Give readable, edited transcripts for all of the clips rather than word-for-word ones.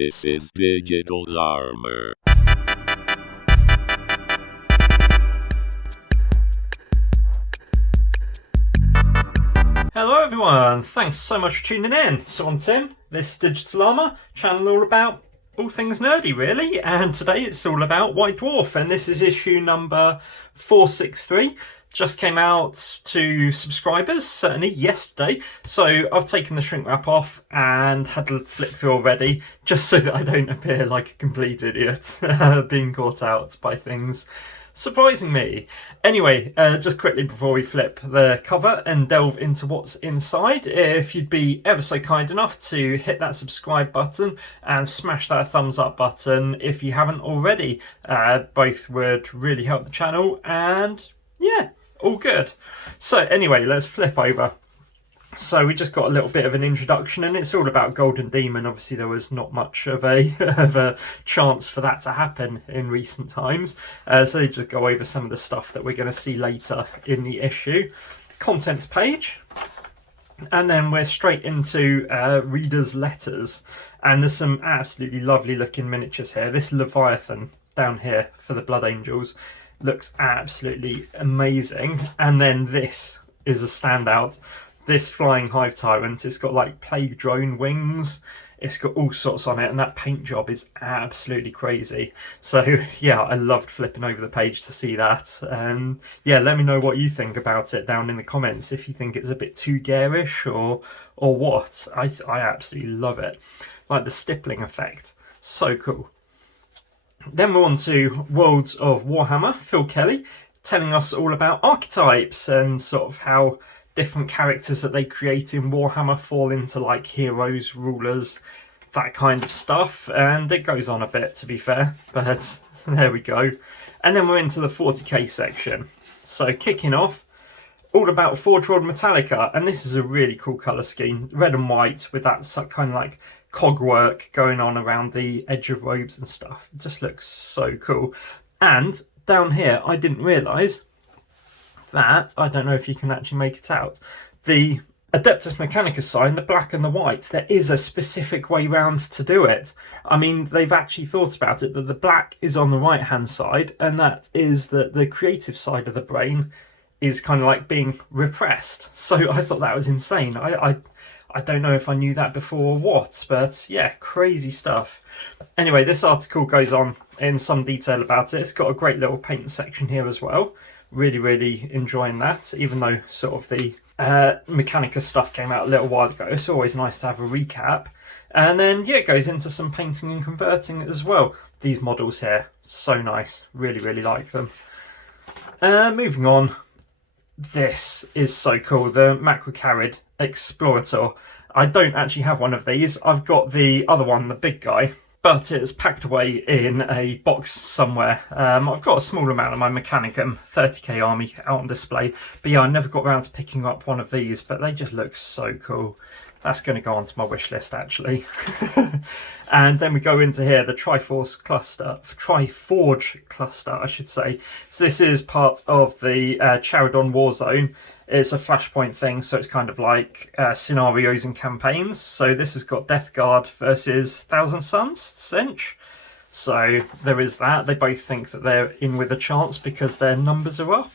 This is Digital Armor. Hello everyone, thanks so much for tuning in. So I'm Tim, this is Digital Armor, channel all about all things nerdy really, and today it's all about White Dwarf, and this is issue number 463. Just came out to subscribers, certainly yesterday, so I've taken the shrink wrap off and had to flip through already, just so that I don't appear like a complete idiot, being caught out by things surprising me. Anyway, just quickly before we flip the cover and delve into what's inside, if you'd be ever so kind enough to hit that subscribe button and smash that thumbs up button if you haven't already. Both would really help the channel, and yeah, all good. So anyway, let's flip over. So we just got a little bit of an introduction, and it's all about Golden Demon. Obviously there was not much of a chance for that to happen in recent times, so they just go over some of the stuff that we're going to see later in the issue. Contents page, and then we're straight into readers' letters, and there's some absolutely lovely looking miniatures here. This Leviathan down here for the Blood Angels looks absolutely amazing, and then this is a standout. This Flying Hive Tyrant, it's got like plague drone wings, it's got all sorts on it, and that paint job is absolutely crazy. So yeah, I loved flipping over the page to see that, and yeah, let me know what you think about it down in the comments, if you think it's a bit too garish or what. I absolutely love it, like the stippling effect, so cool. Then we're on to Worlds of Warhammer. Phil Kelly telling us all about archetypes and sort of how different characters that they create in Warhammer fall into like heroes, rulers, that kind of stuff, and it goes on a bit, to be fair, but there we go. And then we're into the 40k section. So kicking off, all about Forge World Metallica, and this is a really cool colour scheme, red and white with that kind of like cog work going on around the edge of robes and stuff. It just looks so cool. And down here, I didn't realise that, I don't know if you can actually make it out, the Adeptus Mechanicus sign, the black and the white, there is a specific way round to do it. I mean, they've actually thought about it, that the black is on the right hand side, and that is that the creative side of the brain is kind of like being repressed. So I thought that was insane. I don't know if I knew that before or what, but yeah, crazy stuff. Anyway, this article goes on in some detail about it. It's got a great little paint section here as well. Really enjoying that, even though sort of the Mechanicus stuff came out a little while ago. It's always nice to have a recap. And then yeah, it goes into some painting and converting as well. These models here, so nice. Really like them. Moving on, this is so cool, the Macrocarid Explorator. I don't actually have one of these. I've got the other one, the big guy, but it's packed away in a box somewhere. I've got a small amount of my Mechanicum 30k army out on display, but yeah, I never got around to picking up one of these, but they just look so cool. That's going to go onto my wish list actually. And then we go into here, the Triforge cluster, I should say. So this is part of the Charadon War Zone. It's a flashpoint thing, so it's kind of like scenarios and campaigns. So this has got Death Guard versus Thousand Suns, Cinch. So there is that. They both think that they're in with a chance because their numbers are up.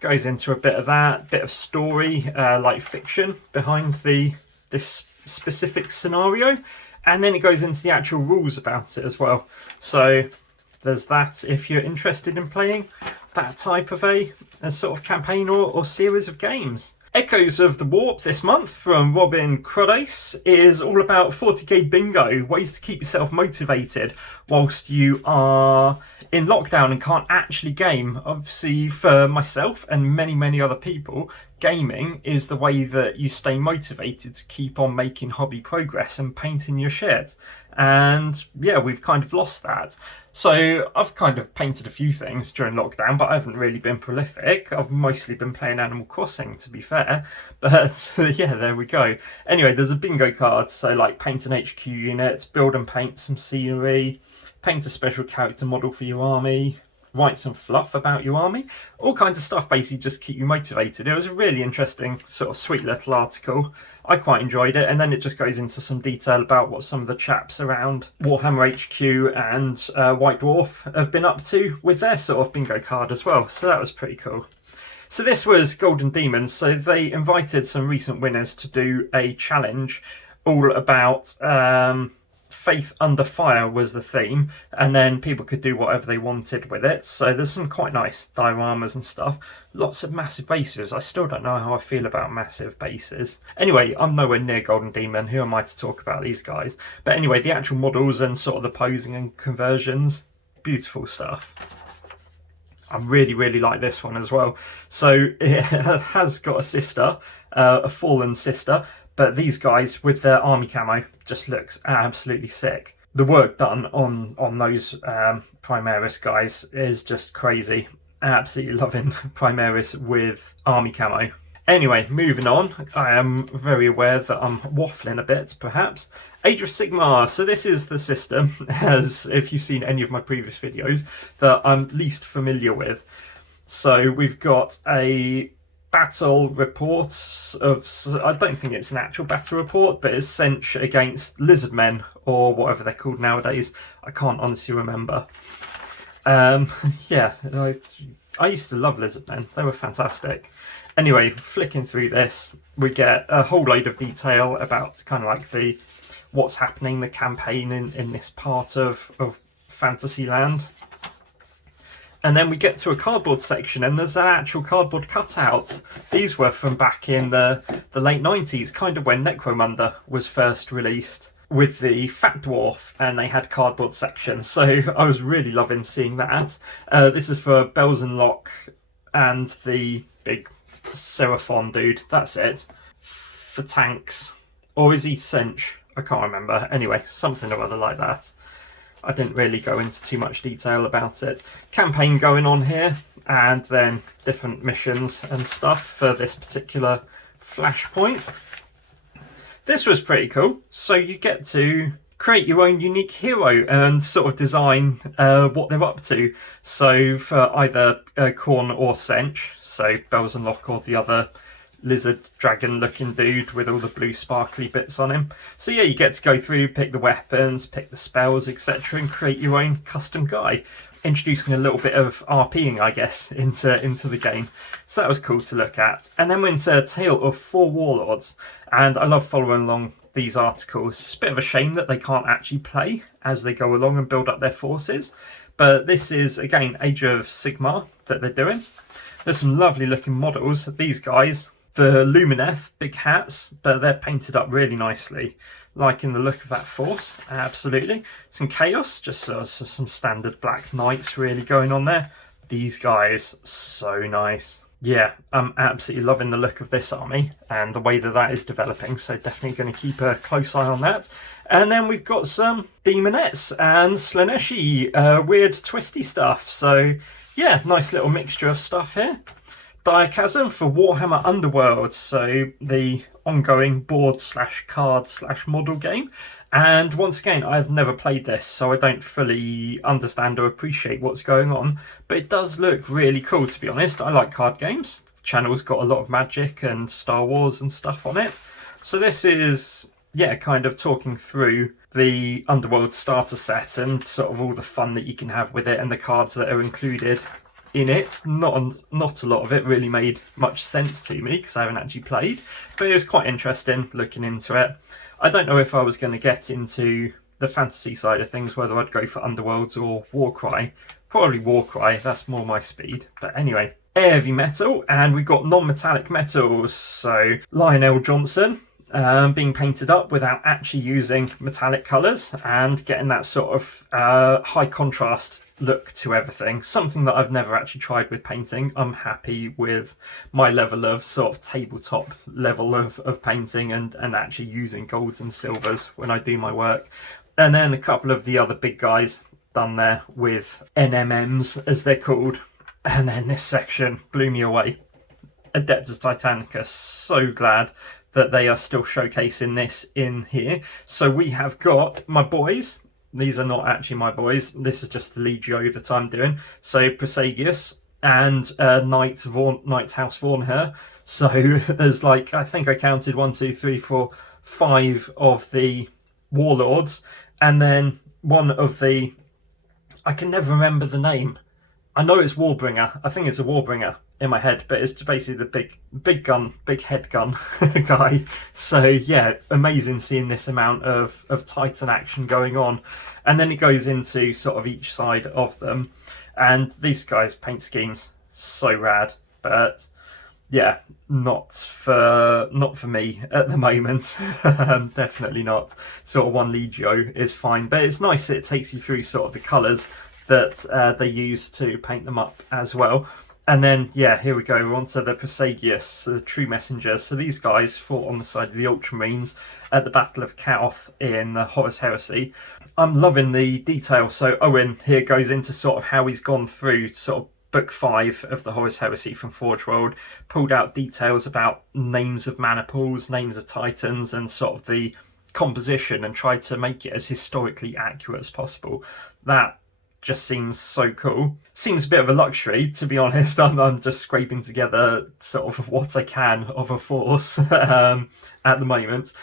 Goes into a bit of that, bit of story, like fiction behind this specific scenario. And then it goes into the actual rules about it as well. So there's that if you're interested in playing that type of a sort of campaign or series of games. Echoes of the Warp this month from Robin Crudace is all about 40k bingo, ways to keep yourself motivated whilst you are in lockdown and can't actually game. Obviously for myself and many other people, gaming is the way that you stay motivated to keep on making hobby progress and painting your shit. And yeah, we've kind of lost that. So I've kind of painted a few things during lockdown, but I haven't really been prolific. I've mostly been playing Animal Crossing, to be fair. But yeah, there we go. Anyway, there's a bingo card. So like paint an HQ unit, build and paint some scenery, paint a special character model for your army, write some fluff about your army. All kinds of stuff basically just keep you motivated. It was a really interesting, sort of sweet little article. I quite enjoyed it, and then it just goes into some detail about what some of the chaps around Warhammer HQ and White Dwarf have been up to with their sort of bingo card as well. So that was pretty cool. So this was Golden Demons. So they invited some recent winners to do a challenge all about Faith Under Fire was the theme, and then people could do whatever they wanted with it. So there's some quite nice dioramas and stuff. Lots of massive bases. I still don't know how I feel about massive bases. Anyway, I'm nowhere near Golden Demon. Who am I to talk about these guys? But anyway, the actual models and sort of the posing and conversions, beautiful stuff. I really, really like this one as well. So it has got a sister, a fallen sister, but these guys with their army camo just looks absolutely sick. The work done on those Primaris guys is just crazy. Absolutely loving Primaris with army camo. Anyway, moving on. I am very aware that I'm waffling a bit, perhaps. Age of Sigmar. So this is the system, as if you've seen any of my previous videos, that I'm least familiar with. So we've got a battle report of, I don't think it's an actual battle report, but it's Sench against lizardmen, or whatever they're called nowadays. I can't honestly remember. Yeah, I used to love lizardmen. They were fantastic. Anyway, flicking through this, we get a whole load of detail about kind of like the what's happening, the campaign in this part of Fantasyland. And then we get to a cardboard section, and there's an actual cardboard cutout. These were from back in the late 90s, kind of when Necromunda was first released with the Fat Dwarf, and they had cardboard sections. So I was really loving seeing that. This is for Bells and Lock and the big Seraphon dude. That's it. For tanks. Or is he Sench? I can't remember. Anyway, something or other like that. I didn't really go into too much detail about it. Campaign going on here, and then different missions and stuff for this particular flashpoint. This was pretty cool. So you get to create your own unique hero and sort of design what they're up to. So for either Khorne or Sench, so Bells and Lock or the other lizard dragon looking dude with all the blue sparkly bits on him. So yeah, you get to go through, pick the weapons, pick the spells, etc., and create your own custom guy, introducing a little bit of RPing, I guess, into the game. So that was cool to look at. And then went to Tale of 4 Warlords, and I love following along these articles. It's a bit of a shame that they can't actually play as they go along and build up their forces, but this is again Age of Sigmar that they're doing. There's some lovely looking models. These guys, the Lumineth, big hats, but they're painted up really nicely. Liking the look of that force, absolutely. Some chaos, just some standard black knights really going on there. These guys, so nice. Yeah, I'm absolutely loving the look of this army and the way that is developing, so definitely going to keep a close eye on that. And then we've got some Demonettes and Slaneshi, weird twisty stuff. So yeah, nice little mixture of stuff here. Diachasm for Warhammer Underworlds, so the ongoing board / card / model game. And once again, I've never played this, so I don't fully understand or appreciate what's going on, but it does look really cool, to be honest. I like card games. The channel's got a lot of Magic and Star Wars and stuff on it. So this is, yeah, kind of talking through the Underworld starter set and sort of all the fun that you can have with it and the cards that are included in it. Not a lot of it really made much sense to me because I haven't actually played, but it was quite interesting looking into it. I don't know if I was going to get into the fantasy side of things, whether I'd go for Underworlds or Warcry. Probably Warcry, that's more my speed. But anyway, heavy metal, and we've got non-metallic metals. So Lionel Johnson being painted up without actually using metallic colours and getting that sort of high contrast look to everything. Something that I've never actually tried with painting. I'm happy with my level of sort of tabletop level of painting and actually using golds and silvers when I do my work. And then a couple of the other big guys done there with NMMs as they're called. And then this section blew me away. Adeptus Titanicus, so glad that they are still showcasing this in here. So we have got my boys, these are not actually my boys. This is just the Legio that I'm doing. So Praesagius and Knight House Vaughan. So there's like, I think I counted 1, 2, 3, 4, 5 of the Warlords, and then one of the, I can never remember the name. I know it's Warbringer. I think it's a Warbringer in my head, but it's basically the big head gun guy. So yeah, amazing seeing this amount of Titan action going on. And then it goes into sort of each side of them. And these guys' paint schemes, so rad. But yeah, not for me at the moment. Definitely not. Sort of one Legio is fine, but it's nice that it takes you through sort of the colours that they use to paint them up as well. And then, yeah, here we go. We're on to the Praesagius, the True Messengers. So these guys fought on the side of the Ultramarines at the Battle of Cowth in the Horus Heresy. I'm loving the detail. So Owen here goes into sort of how he's gone through sort of Book 5 of the Horus Heresy from Forge World, pulled out details about names of maniples, names of titans, and sort of the composition, and tried to make it as historically accurate as possible. That just seems so cool. Seems a bit of a luxury, to be honest. I'm just scraping together sort of what I can of a force at the moment.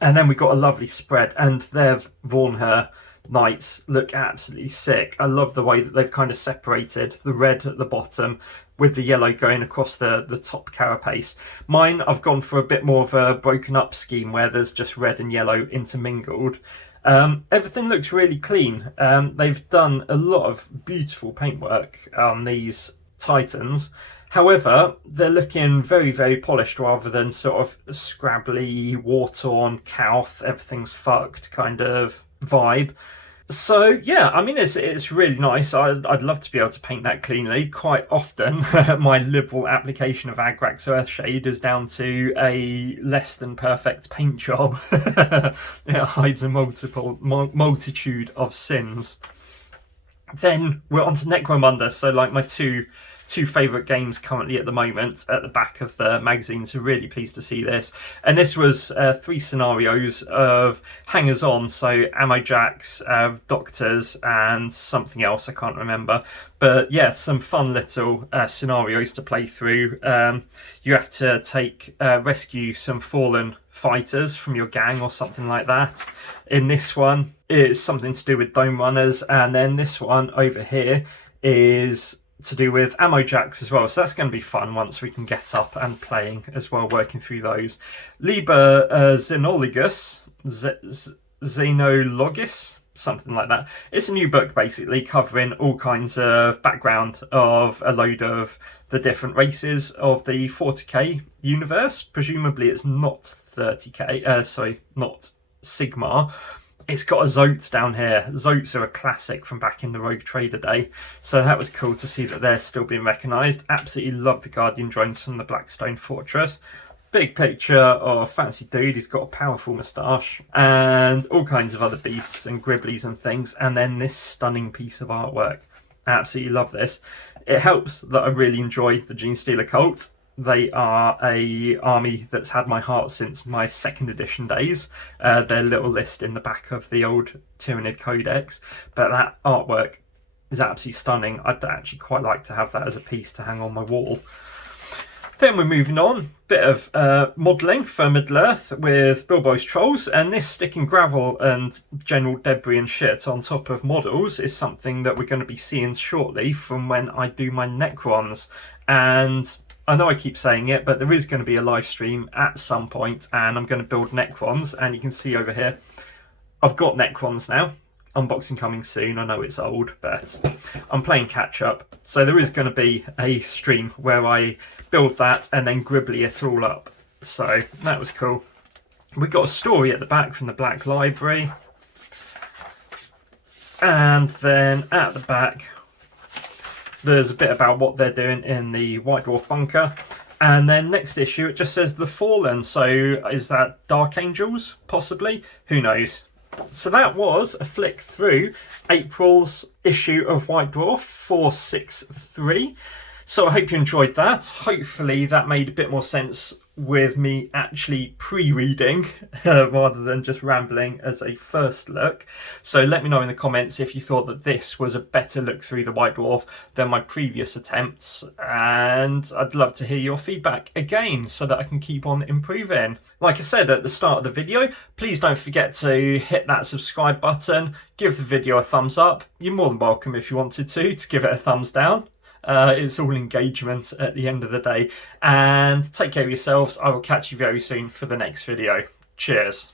And then we've got a lovely spread, and their Vaughan Knights look absolutely sick. I love the way that they've kind of separated the red at the bottom with the yellow going across the top carapace. Mine, I've gone for a bit more of a broken up scheme where there's just red and yellow intermingled. Everything looks really clean. They've done a lot of beautiful paintwork on these Titans. However, they're looking very, very polished rather than sort of scrabbly, war-torn, Cowth, everything's fucked kind of vibe. So yeah, I mean, it's really nice. I'd love to be able to paint that cleanly. Quite often, my liberal application of Agrax Earthshade is down to a less than perfect paint job. It hides a multitude of sins. Then we're on to Necromunda. So like my two favourite games currently at the moment at the back of the magazine, so really pleased to see this. And this was 3 scenarios of hangers-on, so ammo jacks, doctors, and something else I can't remember. But yeah, some fun little scenarios to play through. You have to rescue some fallen fighters from your gang or something like that. In this one, it's something to do with dome runners, and then this one over here is to do with ammo jacks as well, so that's going to be fun once we can get up and playing as well, working through those. Liber Xenologis, something like that. It's a new book basically covering all kinds of background of a load of the different races of the 40k universe. Presumably it's not 30k, not Sigmar. It's got a Zotes down here. Zotes are a classic from back in the Rogue Trader day. So that was cool to see that they're still being recognised. Absolutely love the Guardian drones from the Blackstone Fortress. Big picture of fancy dude. He's got a powerful moustache. And all kinds of other beasts and gribblies and things. And then this stunning piece of artwork. Absolutely love this. It helps that I really enjoy the Genestealer cult. They are a army that's had my heart since my 2nd edition days. Their little list in the back of the old Tyranid Codex. But that artwork is absolutely stunning. I'd actually quite like to have that as a piece to hang on my wall. Then we're moving on. Bit of modelling for Middle-earth with BILBO'S Trolls. And this sticking gravel and general debris and shit on top of models is something that we're going to be seeing shortly from when I do my Necrons. And I know I keep saying it, but there is going to be a live stream at some point, and I'm going to build Necrons. And you can see over here, I've got Necrons now. Unboxing coming soon. I know it's old, but I'm playing catch up. So there is going to be a stream where I build that and then gribbly it all up. So that was cool. We got a story at the back from the Black Library. And then at the back, there's a bit about what they're doing in the White Dwarf bunker. And then next issue, it just says The Fallen. So is that Dark Angels, possibly? Who knows? So that was a flick through April's issue of White Dwarf 463. So I hope you enjoyed that. Hopefully that made a bit more sense with me actually pre-reading rather than just rambling as a first look. So let me know in the comments if you thought that this was a better look through the White Dwarf than my previous attempts, and I'd love to hear your feedback again so that I can keep on improving. Like I said at the start of the video, please don't forget to hit that subscribe button, give the video a thumbs up. You're more than welcome if you wanted to give it a thumbs down. It's all engagement at the end of the day. And take care of yourselves. I will catch you very soon for the next video. Cheers.